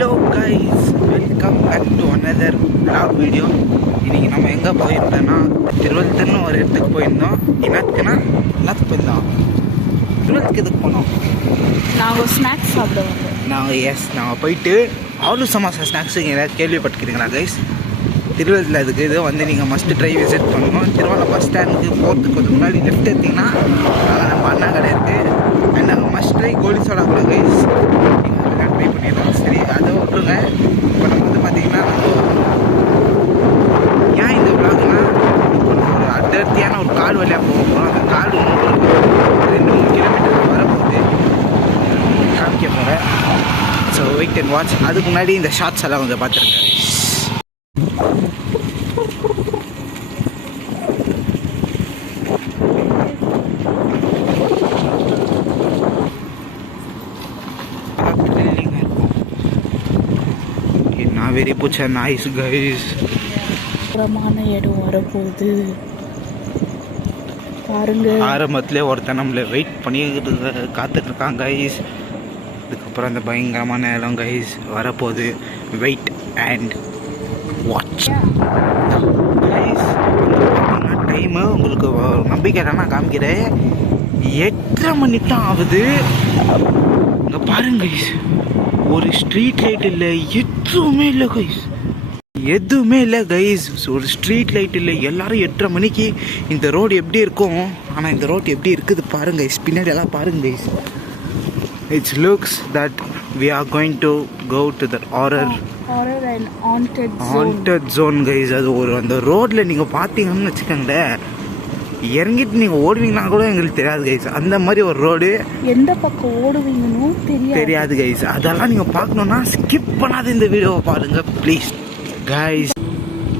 Hello guys, welcome back to another vlog video. இன்றைக்கி நம்ம எங்கே போயிருந்தோன்னா திருவள்ளூர்னு ஒரு இடத்துக்கு போயிருந்தோம். என்னத்துக்கு போயிருந்தோம்? திருவள்ளூருக்கு எதுக்கு போனோம்? நாங்கள் ஸ்நாக்ஸ் சாப்பிட வந்தோம். நாங்கள் போயிட்டு ஆலு சமாசா ஸ்நாக்ஸுக்கு ஏதாவது கேள்விப்பட்டுக்கிறீங்களா கைஸ்? திருவள்ளூரில் அதுக்கு இது வந்து நீங்கள் மஸ்ட்டு ட்ரை விசிட் பண்ணணும். திருவள்ளூர் பஸ் ஸ்டாண்டுக்கு போகிறதுக்கு கொஞ்சம் முன்னாடி லெஃப்ட் எடுத்திங்கன்னா நம்ம அண்ணா கடை இருக்குது. அண்ட் நாங்கள் மஸ்ட் ட்ரை கோலி சோடா கூட கைஸ் நீங்கள் ட்ரை பண்ணிடுறோம். சரி, அதை விட்டுருங்க. இப்போ நம்ம வந்து பார்த்திங்கன்னா ஏன் இந்த விளாக்னா இப்போ நம்ம ஒரு அடர்த்தியான ஒரு காடு வழியாக போகிறோம். அந்த காடு இன்னும் 2-3 கிலோமீட்டர் வரப்போகுது காமிக்க போகிறேன். So wait and watch. அதுக்கு முன்னாடி இந்த ஷார்ட்ஸ் எல்லாம் கொஞ்சம் பார்த்துருங்க. Very much nice guys. பிரமான இடம் வரப்போகுது பாருங்க. ஆரம்பத்திலே ஒருத்தன் நம்மளை வெயிட் பண்ணிக்கிட்டு காத்துட்டு இருக்கான் கைஸ். அதுக்கப்புறம் அந்த பயங்கரமான இடம் கைஸ் வரப்போகுது. Wait and watch guys. Time உங்களுக்கு நம்பிக்கை நான் காமிக்கிறேன். 8:30 மணி தான் ஆகுது. இங்கே பாருங்க கைஸ், ஒரு ஸ்ட்ரீட் லைட் இல்லை, எதுவுமே இல்லை கைஸ், எதுவுமே இல்லை கைஸ். ஒரு ஸ்ட்ரீட் லைட் இல்லை. எல்லாரும் 8:30 மணிக்கு இந்த ரோடு எப்படி இருக்கும், ஆனால் இந்த ரோடு எப்படி இருக்குது பாருங்க கைஸ். பின்னாடி எல்லாம் பாருங்க guys. It's looks that we are going to go to the horror and haunted zone guys. அது ஒரு அந்த ரோட்டில் நீங்கள் பார்த்தீங்கன்னு வச்சுக்கோங்களேன், இறங்கிட்டு நீங்கள் ஓடுவீங்கன்னா கூட எங்களுக்கு தெரியாது கைஸ். அந்த மாதிரி ஒரு ரோடு. எந்த பக்கம் ஓடுவீங்கன்னு தெரியாது கைஸ். அதெல்லாம் நீங்கள் பார்க்கணுன்னா ஸ்கிப் பண்ணாத இந்த வீடியோவை பாருங்கள் ப்ளீஸ் கைஸ்.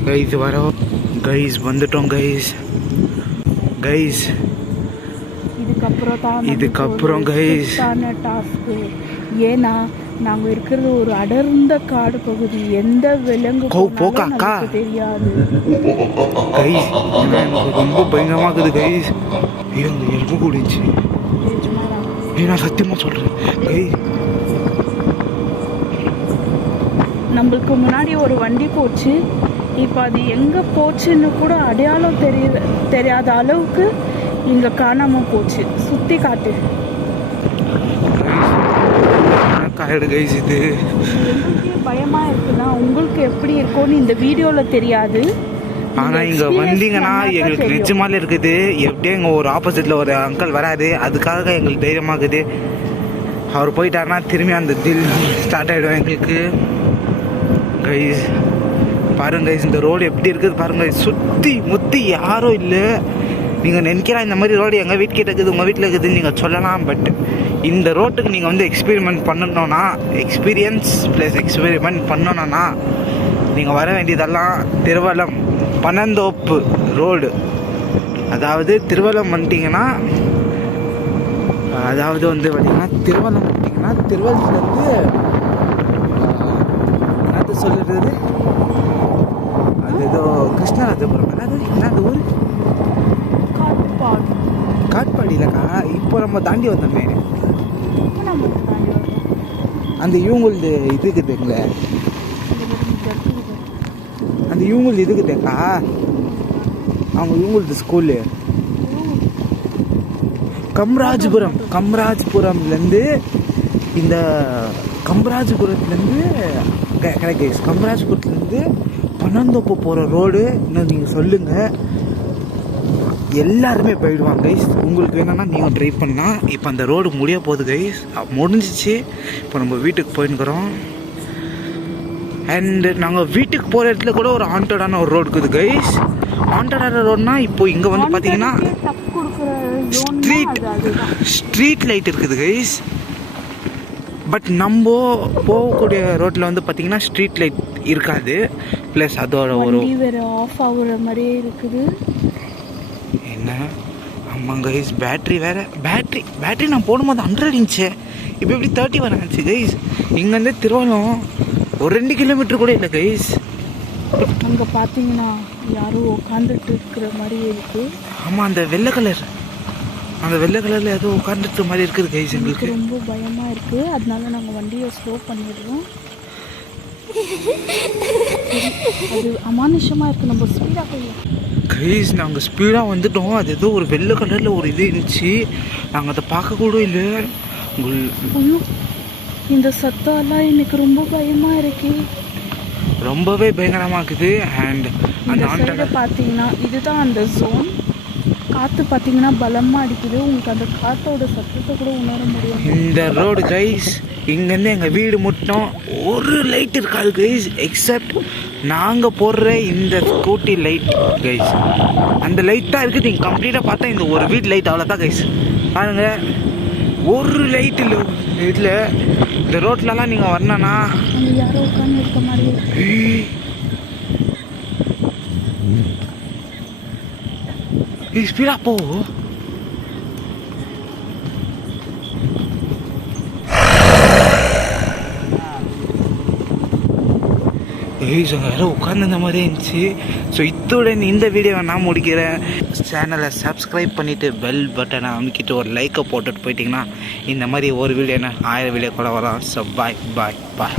கைஸ் வரோம் கைஸ், வந்துட்டோம் கைஸ். கைஸ் இதுக்கப்புறம் கைஸ் டாஸ்க்கு. ஏன்னா நாங்கள் இருக்கிறது ஒரு அடர்ந்த காடு பகுதி. எந்த விலங்கு போக்காக்கா தெரியாது கைஸ். எனக்கு ரொம்ப பயங்கரமாக இருக்குது கைஸ். எலும்பு கூடிச்சு. நான் சத்தியமாக சொல்கிறேன் கைஸ். நம்மளுக்கு முன்னாடி ஒரு வண்டி போச்சு. இப்போ அது எங்கே போச்சுன்னு கூட அடையாளம் தெரியாத அளவுக்கு இங்கே காணாமல் போச்சு. சுற்றி காட்டு காடு கைஸ். இது எங்களுக்கே பயமாக இருக்குன்னா உங்களுக்கு எப்படி இருக்கும்னு இந்த வீடியோவில் தெரியாது. ஆனால் இங்கே வந்தீங்கன்னா எங்களுக்கு நிஜமாலே இருக்குது. எப்படியும் இங்கே ஒரு ஆப்போசிட்டில் ஒரு அங்கிள் வராது, அதுக்காக எங்களுக்கு தைரியமாகுது. அவர் போயிட்டாருன்னா திரும்பி அந்த தில் ஸ்டார்ட் ஆகிடும் எங்களுக்கு கைஸ். பாருங்க கைஸ், இந்த ரோடு எப்படி இருக்குது பாருங்க. சுற்றி முற்றி யாரும் இல்லை. நீங்கள் நினைக்கிறா இந்த மாதிரி ரோடு எங்கள் வீட்டுக்கிட்ட இருக்குது, உங்கள் வீட்டில் இருக்குதுன்னு நீங்கள் சொல்லலாம். பட் இந்த ரோட்டுக்கு நீங்கள் வந்து எக்ஸ்பெரிமெண்ட் பண்ணணுன்னா, எக்ஸ்பீரியன்ஸ் ப்ளஸ் எக்ஸ்பெரிமெண்ட் பண்ணணுன்னா நீங்கள் வர வேண்டியதெல்லாம் திருவள்ளம் பனந்தோப்பு ரோடு. அதாவது திருவள்ளம் வந்துட்டிங்கன்னா, அதாவது வந்து பார்த்திங்கன்னா திருவள்ளம் வந்துட்டிங்கன்னா திருவள்ளத்துலேருந்து என்னது சொல்லுறது, அது ஏதோ கிருஷ்ணராஜபுரம் என்னது ஊர் காட்பாடி இல்லைக்கா. இப்போ நம்ம தாண்டி வந்தோமே அந்த இவங்களது இதுக்குதுங்களே, அந்த இவங்களது இதுக்குதேக்கா. அவங்க இவங்களது ஸ்கூலு கம்ராஜ்புரம்லேருந்து இந்த கம்ராஜ்புரத்துலேருந்து கம்ராஜ்புரத்துலேருந்து பனந்தோப்பு போகிற ரோடு இன்னும் நீங்கள் சொல்லுங்கள், எல்லாருமே போயிடுவாங்க கைஸ். உங்களுக்கு வேணும்னா நீங்கள் ட்ரை பண்ணலாம். இப்போ அந்த ரோடு முடிய போகுது கைஸ், முடிஞ்சிச்சு. இப்போ நம்ம வீட்டுக்கு போயின்னுக்கிறோம். அண்ட் நாங்கள் வீட்டுக்கு போகிற இடத்துல கூட ஒரு ஹாண்டடான ஒரு ரோடு இருக்குது கைஸ். ஹாண்டடான ரோடுனா இப்போ இங்கே வந்து பார்த்தீங்கன்னா ஸ்ட்ரீட் லைட் இருக்குது கைஸ். பட் நம்ம போகக்கூடிய ரோட்டில் வந்து பார்த்தீங்கன்னா ஸ்ட்ரீட் லைட் இருக்காது. ப்ளஸ் அதோட ஒரு ஆஃப் ஆகுற மாதிரியே இருக்குது. என்ன ஆமாம் கைஸ், பேட்ரி வேறு. பேட்ரி நான் போடும்போது 100 இருந்துச்சு, இப்போ எப்படி 30 வரச்சு கைஸ். இங்கேருந்து திருவள்ளம் ஒரு 2 கிலோமீட்டர் கூட இல்லை கைஸ். அங்கே பார்த்தீங்கன்னா யாரும் உட்காந்துட்டு இருக்கிற மாதிரி இருக்குது. ஆமாம், அந்த வெள்ளை கலர் அந்த வெள்ளை கலரில் ஏதோ உட்காந்துட்டு மாதிரி இருக்குது கைஸ். எங்களுக்கு ரொம்ப பயமாக இருக்குது. அதனால நாங்கள் வண்டியை ஸ்லோ பண்ணிடுறோம். அது அமானுஷமாக இருக்குது. நம்ம ஸ்பீடாக போயிடலாம். கைஸ் நாங்கள் ஸ்பீடாக வந்துட்டோம். அது ஏதோ ஒரு வெள்ளை கலரில் ஒரு இது இருந்துச்சு. நாங்கள் அதை பார்க்க கூட இல்லை. ஐயோ, இந்த சத்தம்லாம் எனக்கு ரொம்ப பயமாக இருக்கு. ரொம்பவே பயங்கரமாக இருக்குது. அண்ட் அந்த சைடு பார்த்தீங்கன்னா இதுதான் அந்த ஜோன். காற்று பார்த்தீங்கன்னா பலமாக அடிக்குது. உங்களுக்கு அந்த காற்றோட சத்தத்தை கூட உணர முடியும். இந்த ரோடு கைஸ், இங்கேருந்து எங்கள் வீடு மட்டும் ஒரு லைட் இருக்காது கைஸ், எக்ஸப்ட் நாங்கள் போடுற இந்த ஸ்கூட்டி லைட் கைஸ். அந்த லைட் தான் இருக்குது. நீங்கள் கம்ப்ளீட்டாக பார்த்தா இந்த ஒரு வீட்டு லைட் அவ்வளோதான் கைஸ். பாருங்க, ஒரு லைட் இல்லை இதில். இந்த ரோட்லலாம் நீங்கள் வரணும்னா அங்கே யாரோ உட்காந்து இருக்க மாதிரி. ஸ்பீடாக போ. யாரோ உட்காந்துருந்த மாதிரி இருந்துச்சு. ஸோ இத்துடன் இந்த வீடியோவை நான் முடிக்கிறேன். சேனலை சப்ஸ்கிரைப் பண்ணிவிட்டு பெல் பட்டனை அமைக்கிட்டு ஒரு லைக்கை போட்டுட்டு போயிட்டிங்கன்னா இந்த மாதிரி ஒரு வீடியோனா 1000 வீடியோ கூட வரும். ஸோ பாய் பாய் பாய்.